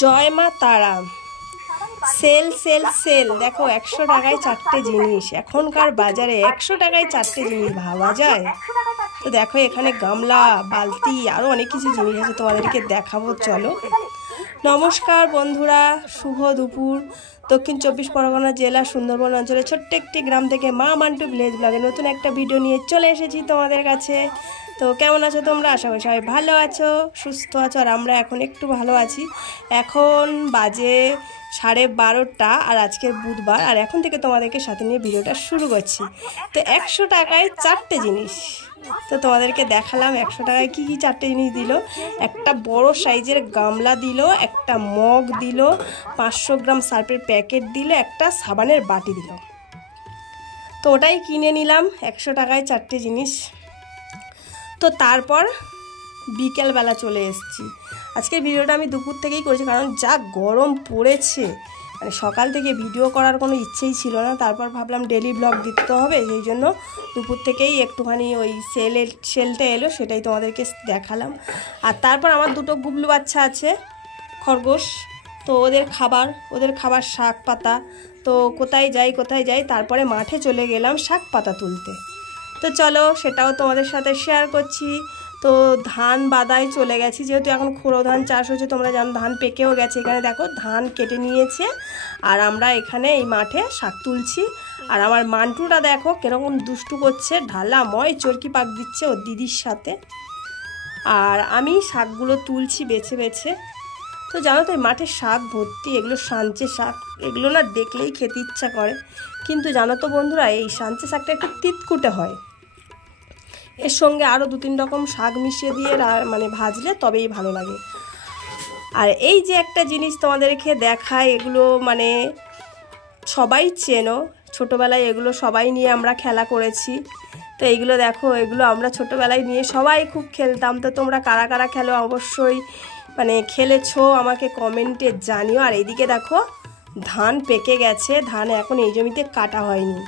জয় মা তারা। Sell sell sell, দেখো 100 টাকায় 4টে জিনিস। এখনকার বাজারে 100 টাকায় 4টে জিনিস ভাবা যায়? তো দেখো এখানে গামলা, বালতি, আরও অনেক কিছু জিনিস আছে, তোমাদেরকে দেখাবো, চলো। নমস্কার বন্ধুরা, শুভ দুপুর। দক্ষিণ 24 পরগনা জেলা সুন্দরবন অঞ্চলের ছোট্ট একটি গ্রাম থেকে মা মান্টু ভিলেজ ব্লগে নতুন একটা ভিডিও নিয়ে চলে এসেছি তোমাদের কাছে। তো কেমন আছো তোমরা? আশা করি সবাই ভালো আছো, সুস্থ আছো, আর আমরা এখন একটু ভালো আছি। এখন বাজে 12:30 আর আজকের বুধবার, আর এখন থেকে তোমাদেরকে সাথে নিয়ে ভিডিওটা শুরু করছি। তো 100 টাকায় 4টে জিনিস, তো তোমাদেরকে দেখালাম 100 টাকায় কী কী 4টে জিনিস দিল। একটা বড় সাইজের গামলা দিল, একটা মগ দিল, 500 গ্রাম সার্ফের প্যাকেট দিল, একটা সাবানের বাটি দিল। তো ওটাই কিনে নিলাম, 100 টাকায় 4টে জিনিস। তো তারপর বিকেলবেলা চলে এসেছি। আজকের ভিডিওটা আমি দুপুর থেকেই করেছি, কারণ যা গরম পড়েছে, মানে সকাল থেকে ভিডিও করার কোনো ইচ্ছেই ছিল না। তারপর ভাবলাম ডেলি ব্লগ দিতে হবে, সেই জন্য দুপুর থেকেই একটুখানি ওই সেলটা এলো, সেটাই তোমাদেরকে দেখালাম। আর তারপর আমার দুটো গুবলু বাচ্চা আছে, খরগোশ, তো ওদের খাবার শাক পাতা। তো কোথায় যাই, তারপরে মাঠে চলে গেলাম শাক পাতা তুলতে। তো চলো সেটাও তোমাদের সাথে শেয়ার করছি। তো ধান বাদায় চলে গেছি, যেহেতু এখন খোড়ো ধান চাষ হচ্ছে, তোমরা জানো ধান পেকেও গেছে। এখানে দেখো ধান কেটে নিয়েছে, আর আমরা এখানে এই মাঠে শাক তুলছি। আর আমার মান্টুটা দেখো কিরকম দুষ্টু করছে, ঢালাময় চরকি পাক দিচ্ছে ওর দিদির সাথে। আর আমি শাকগুলো তুলছি বেছে বেছে। তো জানো তো এই মাঠে শাক ভর্তি, এগুলো সাঞ্চে শাক, এগুলো না দেখলেই খেতে ইচ্ছা করে। কিন্তু জানো তো বন্ধুরা, এই সাঞ্চে শাকটা একটু তিতকুটে হয়, এর সঙ্গে আরও 2-3 রকম শাক মিশিয়ে দিয়ে মানে ভাজলে তবেই ভালো লাগে। আর এই যে একটা জিনিস তোমাদেরকে দেখায়, এগুলো মানে সবাই চেনো, ছোটোবেলায় এগুলো সবাই নিয়ে আমরা খেলা করেছি। তো এইগুলো দেখো, এগুলো আমরা ছোটোবেলায় নিয়ে সবাই খুব খেলতাম। তো তোমরা কারা কারা খেলো অবশ্যই মানে খেলেছো আমাকে কমেন্টে জানিও। আর এইদিকে দেখো ধান পেকে গেছে, ধান এখন এই জমিতে কাটা হয়নি,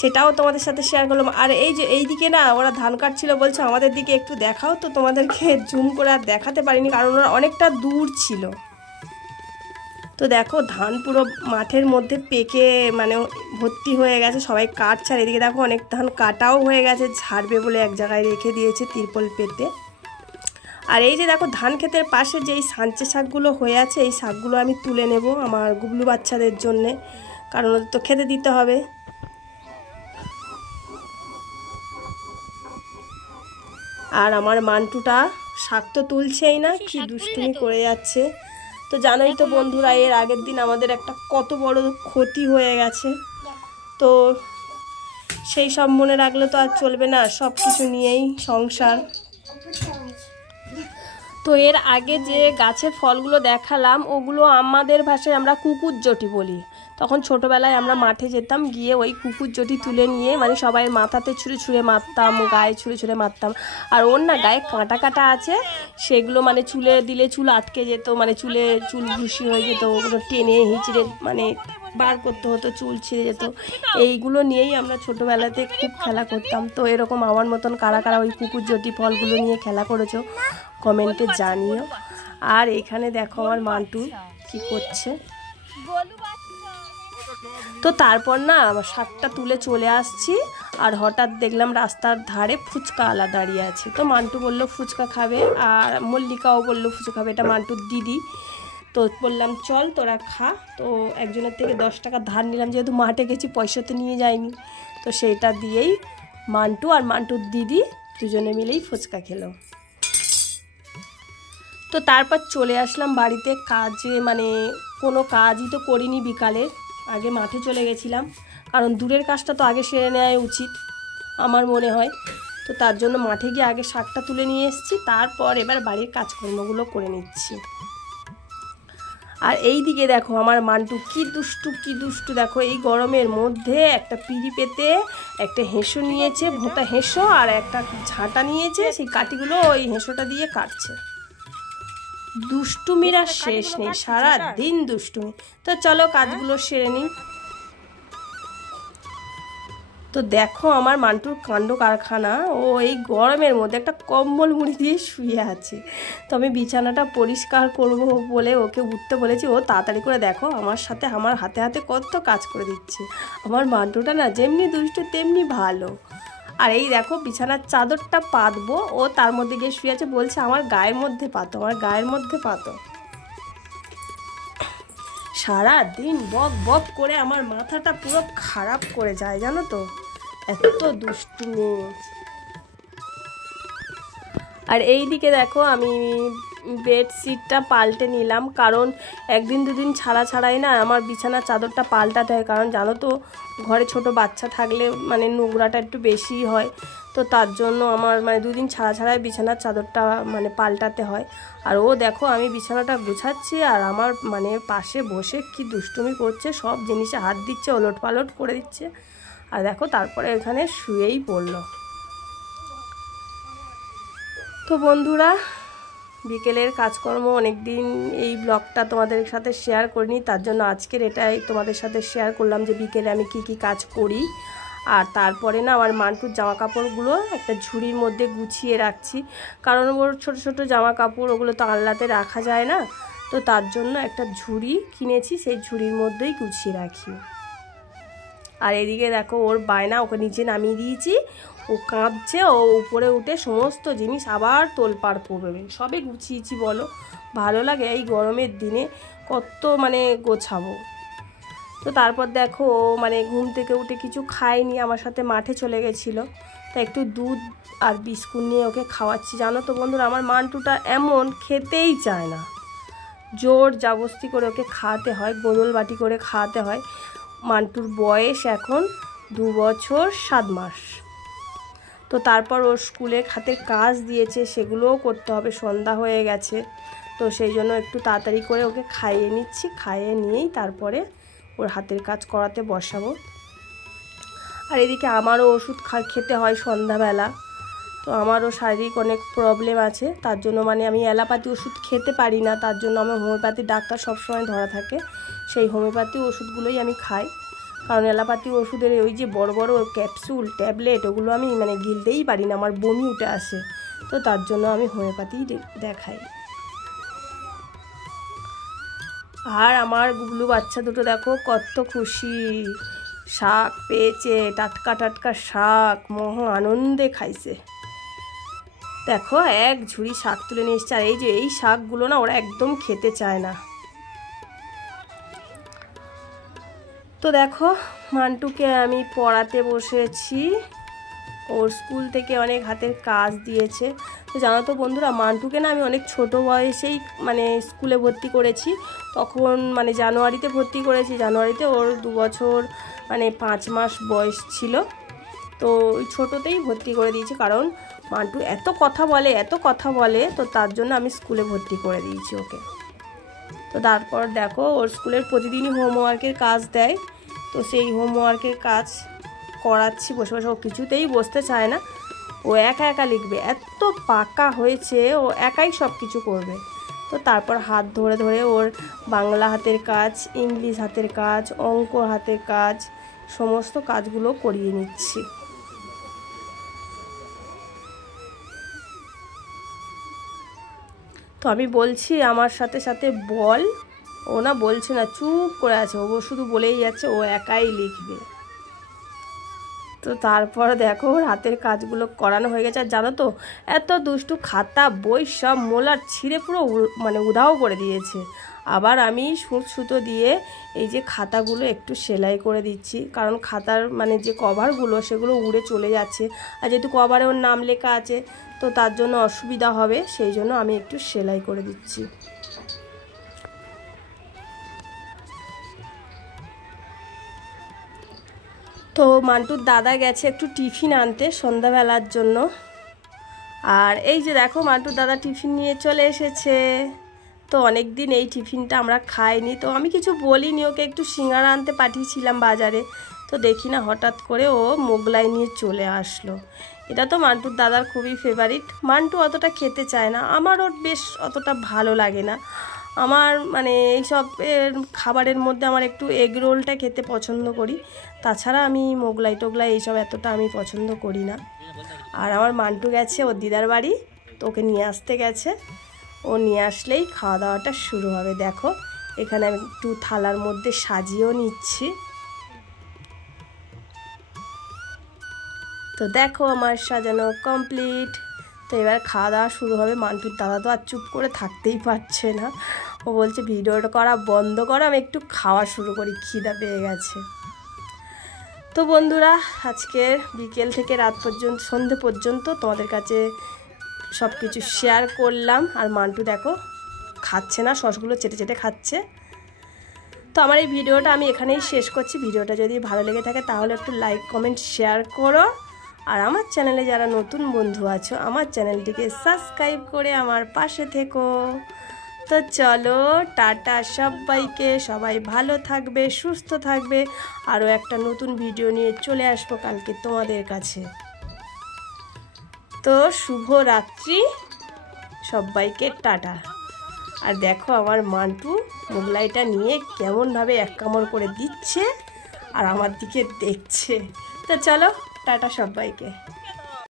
সেটাও তোমাদের সাথে শেয়ার করলাম। আর এই যে এইদিকে না ওরা ধান কাটছিল, বলছে আমাদের দিকে একটু দেখাও। তো তোমাদেরকে জুম করে আর দেখাতে পারিনি, কারণ ওরা অনেকটা দূর ছিল। তো দেখো ধান পুরো মাঠের মধ্যে পেকে মানে ভর্তি হয়ে গেছে, সবাই কাটছে। আর এদিকে দেখো অনেক ধান কাটাও হয়ে গেছে, ঝাড়বে বলে এক জায়গায় রেখে দিয়েছে তিরপল পেতে। আর এই যে দেখো ধান ক্ষেতের পাশে যে এই সাঞ্চে শাকগুলো হয়ে আছে, এই শাকগুলো আমি তুলে নেব আমার গুবলু বাচ্চাদের জন্যে, কারণ ওদের তো খেতে দিতে হবে। আর আমার মান্টুটা শাক তো তুলছেই না, কি দুষ্টুমি করে যাচ্ছে। তো জানোই তো বন্ধুরা, এর আগের দিন আমাদের একটা কত বড় ক্ষতি হয়ে গেছে। তো সেই সব মনে রাখলে তো আর চলবে না, সব কিছু নিয়েই সংসার। তো এর আগে যে গাছের ফলগুলো দেখালাম, ওগুলো আমাদের ভাষায় আমরা কুকুর জটি বলি। তখন ছোটোবেলায় আমরা মাঠে যেতাম, গিয়ে ওই কুকুর জটি তুলে নিয়ে মানে সবাই মাথাতে ছুঁড়ে ছুঁড়ে মারতাম, গায়ে ছুঁড়ে ছুঁড়ে মারতাম। আর ওর না গায়ে কাঁটা কাটা আছে, সেগুলো মানে চুলে দিলে চুল আটকে যেত, মানে চুল ভুসি হয়ে যেত, ওগুলো টেনে হিঁচড়ে মানে বার করতে হতো, চুল ছিঁড়ে যেত। এইগুলো নিয়েই আমরা ছোটোবেলাতে খুব খেলা করতাম। তো এরকম আমার মতন কারা কারা ওই কুকুর জটি ফলগুলো নিয়ে খেলা করেছো কমেন্টে জানিও। আর এখানে দেখো আমার মান্টু কি করছে। তো তারপর না আমার শাকটা তুলে চলে আসছি, আর হঠাৎ দেখলাম রাস্তার ধারে ফুচকা আলা দাঁড়িয়ে আছে। তো মান্টু বললো ফুচকা খাবে, আর মল্লিকাও বললো ফুচকা খাবে, এটা মান্টুর দিদি। তো বললাম চল তোরা খা। তো একজনের থেকে 10 টাকা ধার নিলাম, যেহেতু মাঠে গেছি পয়সা তো নিয়ে যায়নি। তো সেইটা দিয়েই মান্টু আর মান্টুর দিদি দুজনে মিলেই ফুচকা খেলো। তো তারপর চলে আসলাম বাড়িতে, কাজে মানে কোনো কাজই তো করিনি বিকালে, আগে মাঠে চলে গেছিলাম, কারণ দূরের কাজটা তো আগে সেরে নেওয়া উচিত আমার মনে হয়। তো তার জন্য মাঠে গিয়ে আগে শাকটা তুলে নিয়ে এসেছি, তারপর এবার বাড়ির কাজকর্মগুলো করে নিচ্ছি। আর এই দিকে দেখো আমার মান্টু কি দুষ্টু দেখো, এই গরমের মধ্যে একটা পিঁড়ি পেতে একটা হেঁসো নিয়েছে, ভোঁতা হেঁসো, আর একটা ঝাঁটা নিয়েছে, সেই কাঠিগুলো ওই হেঁসোটা দিয়ে কাটছে। দুষ্টুমির আর শেষ নেই, সারা দিন দুষ্টুমি। তো চলো কাজগুলো সেরে নিই। তো দেখো আমার মান্টুর কাণ্ড কারখানা, ও এই গরমের মধ্যে একটা কম্বল মুড়ি দিয়ে শুয়ে আছে। তো আমি বিছানাটা পরিষ্কার করব বলে ওকে উঠতে বলেছি, ও তাড়াতাড়ি করে দেখো আমার সাথে আমার হাতে হাতে কত কাজ করে দিচ্ছে। আমার মান্টুটা না যেমনি দুষ্টু তেমনি ভালো। আর এই দেখো বিছানার চাদরটা পাতবো, ও তার মধ্যে গিয়ে শুয়ে আছে, বলছে আমার গায়ের মধ্যে পাতো, আমার গায়ের মধ্যে পাতো। সারা দিন বক বক করে আমার মাথাটা পুরো খারাপ করে যায় জানো তো, এত দুষ্টুমি। আর এই দিকে দেখো আমি বেডশিটটা পাল্টে নিলাম, কারণ একদিন দুদিন ছাড়াই না আমার বিছানার চাদরটা পাল্টাতে হয়। কারণ জানো তো ঘরে ছোট বাচ্চা থাকলে মানে নোংরাটা একটু বেশি হয়, তো তার জন্য আমার মানে দুদিন ছাড়াই বিছানার চাদরটা মানে পাল্টাতে হয়। আর ও দেখো আমি বিছানাটা গুছাচ্ছি আর আমার মানে পাশে বসে কি দুষ্টুমি করছে, সব জিনিসে হাত দিচ্ছে, ওলট পালট করে দিচ্ছে। আর দেখো তারপরে এখানে শুয়েই পড়লো। তো বন্ধুরা বিকেলের কাজকর্ম অনেক দিন এই ব্লগটা তোমাদের সাথে শেয়ার করিনি, তার জন্য আজকের এটাই তোমাদের সাথে শেয়ার করলাম যে বিকেলে আমি কি কাজ করি। আর তারপরে না আমার মান্টুর জামা কাপড়গুলো একটা ঝুড়ির মধ্যে গুছিয়ে রাখছি, কারণ ওর ছোট জামা কাপড় ওগুলো তো আলনাতে রাখা যায় না, তো তার জন্য একটা ঝুড়ি কিনেছি, সেই ঝুড়ির মধ্যেই গুছিয়ে রাখি। আর এদিকে দেখো ওর বায়না, ওকে নিচে নামিয়ে দিয়েছি, ও কাঁদছে, ও উপরে উঠে সমস্ত জিনিস আবার তোলপাড় করবে। সবে গুছিয়েছি বলো, ভালো লাগে এই গরমের দিনে কত মানে গোছাবো। তো তারপর দেখো ও মানে ঘুম থেকে উঠে কিছু খায়নি, আমার সাথে মাঠে চলে গেছিলো, তা একটু দুধ আর বিস্কুট নিয়ে ওকে খাওয়াচ্ছি। জানো তো বন্ধুরা আমার মান্টুটা এমন খেতেই চায় না, জোর জাবস্তি করে ওকে খাওয়াতে হয়, গোদল বাটি করে খাওয়াতে হয়। মান্টুর বয়স এখন 2 বছর 7 মাস। তো তারপর ওর স্কুলে হাতের কাজ দিয়েছে, সেগুলোও করতে হবে, সন্ধ্যা হয়ে গেছে, তো সেই জন্য একটু তাড়াতাড়ি করে ওকে খাইয়ে নিচ্ছি, খাইয়ে নিয়েই তারপরে ওর হাতের কাজ করাতে বসাবো। আর এদিকে আমারও ওষুধ খেতে হয় সন্ধ্যাবেলা, তো আমারও শারীরিক অনেক প্রবলেম আছে, তার জন্য মানে আমি অ্যালোপ্যাথি ওষুধ খেতে পারি না, তার জন্য আমার হোমিওপ্যাথি ডাক্তার সবসময় ধরা থাকে, সেই হোমিওপ্যাথি ওষুধগুলোই আমি খাই। কারণ অ্যালোপ্যাথি ওষুধের ওই যে বড় ক্যাপসুল ট্যাবলেট ওগুলো আমি মানে গিলতেই পারি না, আমার বমি উঠে আসে, তো তার জন্য আমি হোমিওপ্যাথি দেখাই। আর আমার গুবলু বাচ্চা দুটো দেখো কত খুশি, শাক পেয়েছে, টাটকা শাক, মহা আনন্দে খাইছে। দেখো এক ঝুড়ি শাক তুলে নিয়ে এসছে, আর এই যে এই শাকগুলো না ওরা একদম খেতে চায় না। তো দেখো মান্টুকে আমি পড়াতে বসেছি, ওর স্কুল থেকে অনেক হাতের কাজ দিয়েছে। তো জানো তো বন্ধুরা মান্টুকে না আমি অনেক ছোট বয়সেই মানে স্কুলে ভর্তি করেছি, তখন মানে জানুয়ারিতে ভর্তি করেছি, জানুয়ারিতে ওর 2 বছর মানে 5 মাস বয়স ছিল, তো ওই ছোটোতেই ভর্তি করে দিয়েছি, কারণ মান্টু এত কথা বলে, তো তার জন্য আমি স্কুলে ভর্তি করে দিয়েছি ওকে। তো তারপর দেখো ওর স্কুলের প্রতিদিনই হোমওয়ার্কের কাজ দেয়, তো সেই হোমওয়ার্কের কাজ করাচ্ছি বসে বসে, ও কিছুতেই বসতে চায় না, ও একা লিখবে, এত পাকা হয়েছে ও একাই সব কিছু করবে। তো তারপর হাত ধরে ওর বাংলা হাতের কাজ, ইংলিশ হাতের কাজ, অঙ্ক হাতের কাজ, সমস্ত কাজগুলো করিয়ে নিচ্ছি। তো আমি বলছি আমার সাথে সাথে বল, ও না বলছে না, চুপ করে আছে, ও শুধু বলেই যাচ্ছে ও একাই লিখবে। তো তারপর দেখো ওর হাতের কাজগুলো করানো হয়ে গেছে। আর জানো তো এত দুষ্টু, খাতা বই সব মোলার ছিঁড়ে পুরো মানে উধাও করে দিয়েছে। আবার আমি সুতো দিয়ে এই যে খাতাগুলো একটু সেলাই করে দিচ্ছি, কারণ খাতার মানে যে কভারগুলো সেগুলো উড়ে চলে যাচ্ছে, আর যেহেতু কভারে ওর নাম লেখা আছে তো তার জন্য অসুবিধা হবে, সেই জন্য আমি একটু সেলাই করে দিচ্ছি। তো মান্টুর দাদা গেছে একটু টিফিন আনতে সন্ধ্যাবেলার জন্য, আর এই যে দেখো মান্টুর দাদা টিফিন নিয়ে চলে এসেছে। তো অনেক দিন এই টিফিনটা আমরা খাইনি, তো আমি কিছু বলিনি ওকে, একটু সিঙ্গারা আনতে পাঠিয়েছিলাম বাজারে, তো দেখি না হঠাৎ করে ও মোগলাই নিয়ে চলে আসলো। এটা তো মান্টুর দাদার খুবই ফেভারিট, মান্টু অতটা খেতে চায় না, আমারও বেশ অতটা ভালো লাগে না, আমার মানে এইসব খাবারের মধ্যে আমার একটু এগ রোলটা খেতে পছন্দ করি, তাছাড়া আমি মোগলাই টোগলাই এইসব এতটা আমি পছন্দ করি না। আর আমার মান্টু গেছে ওর দিদার বাড়ি, তো ওকে নিয়ে আসতে গেছে, ও নিয়ে আসলেই খাওয়া দাওয়াটা শুরু হবে। দেখো এখানে আমি একটু থালার মধ্যে সাজিয়েও নিচ্ছি। তো দেখো আমার সাজানো কমপ্লিট। তো এবার খাওয়া দাওয়া শুরু হবে। মান্টুর দাদা তো আর চুপ করে থাকতেই পারছে না, ও বলছে ভিডিওটা করা বন্ধ করো, আমি একটু খাওয়া শুরু করি, খিদা পেয়ে গেছে। তো বন্ধুরা আজকে বিকেল থেকে রাত পর্যন্ত সন্ধে পর্যন্ত তোমাদের কাছে সব কিছু শেয়ার করলাম। আর মান্টু দেখো খাচ্ছে না, সসগুলো চেটে চেটে খাচ্ছে। তো আমার এই ভিডিওটা আমি এখানেই শেষ করছি। ভিডিওটা যদি ভালো লেগে থাকে তাহলে একটু লাইক কমেন্ট শেয়ার করো। আর আমার চ্যানেলে যারা নতুন বন্ধু আছো আমার চ্যানেলটিকে সাবস্ক্রাইব করে আমার পাশে থেকো। তো চলো টাটা সবাইকে, সবাই ভালো থাকবে, সুস্থ থাকবে। আরও একটা নতুন ভিডিও নিয়ে চলে আসবো কালকে তোমাদের কাছে। তো শুভ রাত্রি সবাইকে, টাটা। আর দেখো আমার মান্টু মোগলাইটা নিয়ে কেমনভাবে এক কামড় করে দিচ্ছে আর আমার দিকে দেখছে। তো চলো টাটা সবাইকে।